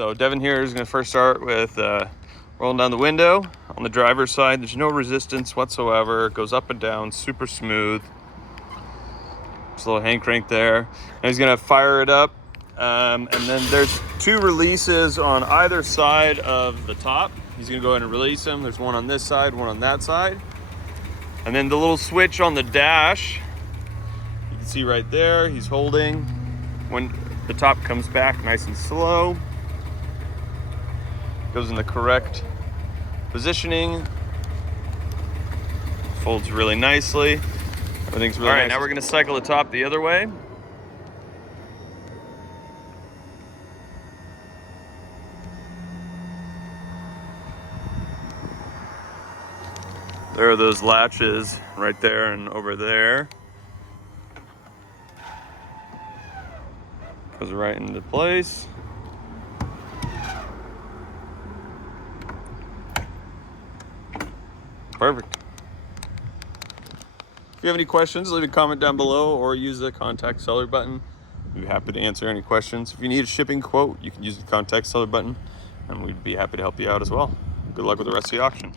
So Devin here is going to first start with rolling down the window. On the driver's side, there's no resistance whatsoever. It goes up and down, super smooth. Just a little hand crank there. And he's going to fire it up. And then there's two releases on either side of the top. He's going to go ahead and release them. There's one on this side, one on that side. And then the little switch on the dash, you can see right there, he's holding. When the top comes back nice and slow, goes in the correct positioning, folds really nicely. Everything's really nice. All right, now we're gonna cycle the top the other way. There are those latches right there and over there. Goes right into place. Perfect. If you have any questions, leave a comment down below or use the contact seller button. We'd be happy to answer any questions. If you need a shipping quote, you can use the contact seller button and we'd be happy to help you out as well. Good luck with the rest of the auction.